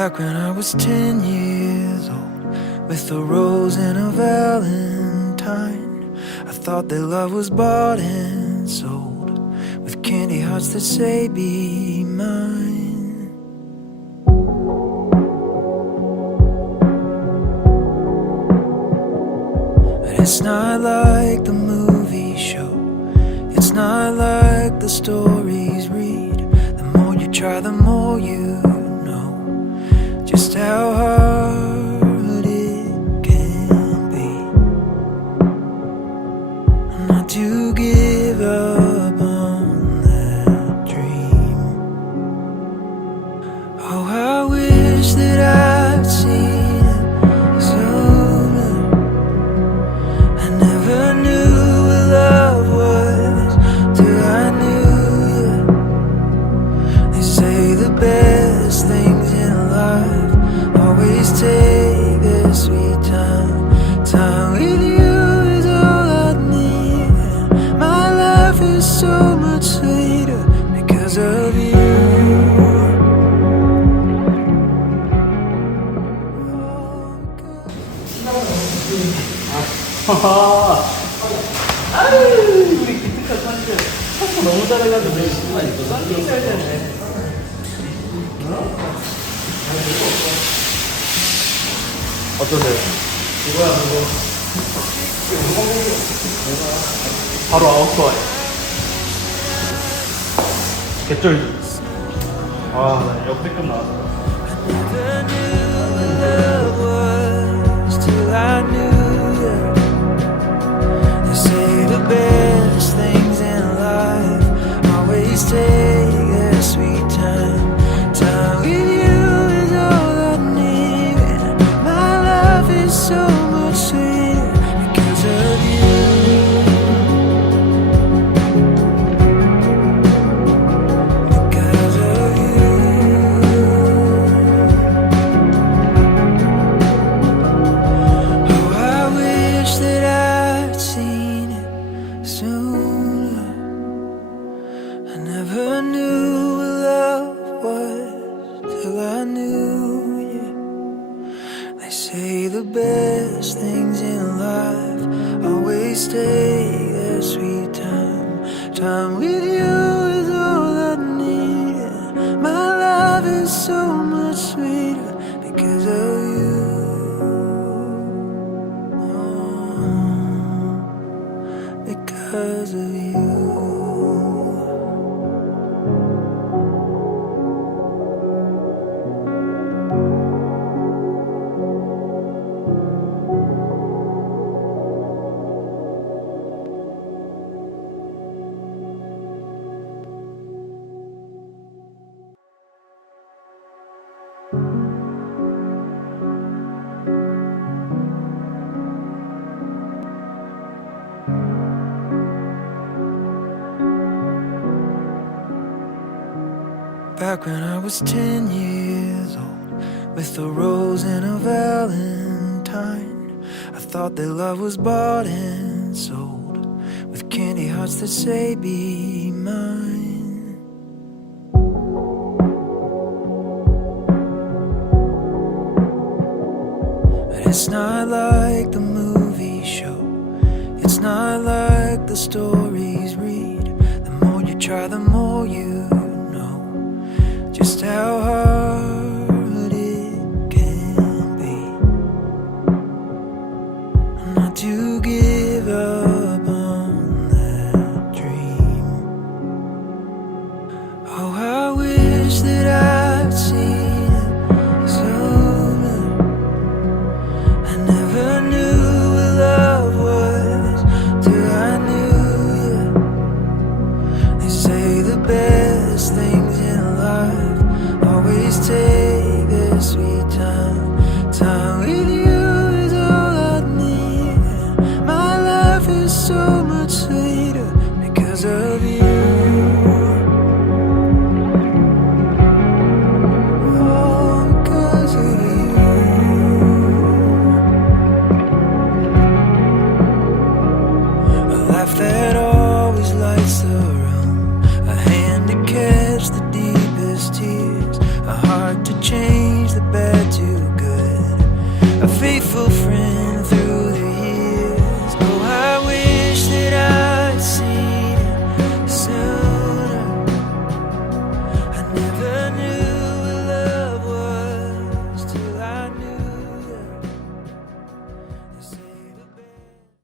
Back when I was 10 years old, with a rose and a valentine, I thought that love was bought and sold, with candy hearts that say be mine. But it's not like the movie show, it's not like the stories read. The more you try, the more you know just how hard it can be not to give up on that dream. Oh, I wish that I'd seen it sooner. I never knew what love was till I knew you. They say the best things in life always take their sweet time. Time with you is all I need. My life is so much sweeter because of you. 아유, 우리 기특한 선수. 선수 너무 잘해가지고 이거 썬팅 써야 되네. 어떠세요? 이거야, 이거. 바로 아우토하임. 개쩔지. 아, 나 역대급 나왔어. Never knew what love was till I knew you. They say the best things in life always take their sweet time. Time with you is all I need. My life is so much sweeter because of you. Because of you. Oh, I wish that I'd seen it sooner. I never knew what love was till I knew you. They say the best things in life always take their sweet time. Time with you is all I need. My life is so much sweeter because of you. Because of you. Back when I was 10 years old, with a rose and a valentine, I thought that love was bought and sold, with candy hearts that say be mine. But it's not like the movie show, it's not like the stories read. The more you try, the more you know just how hard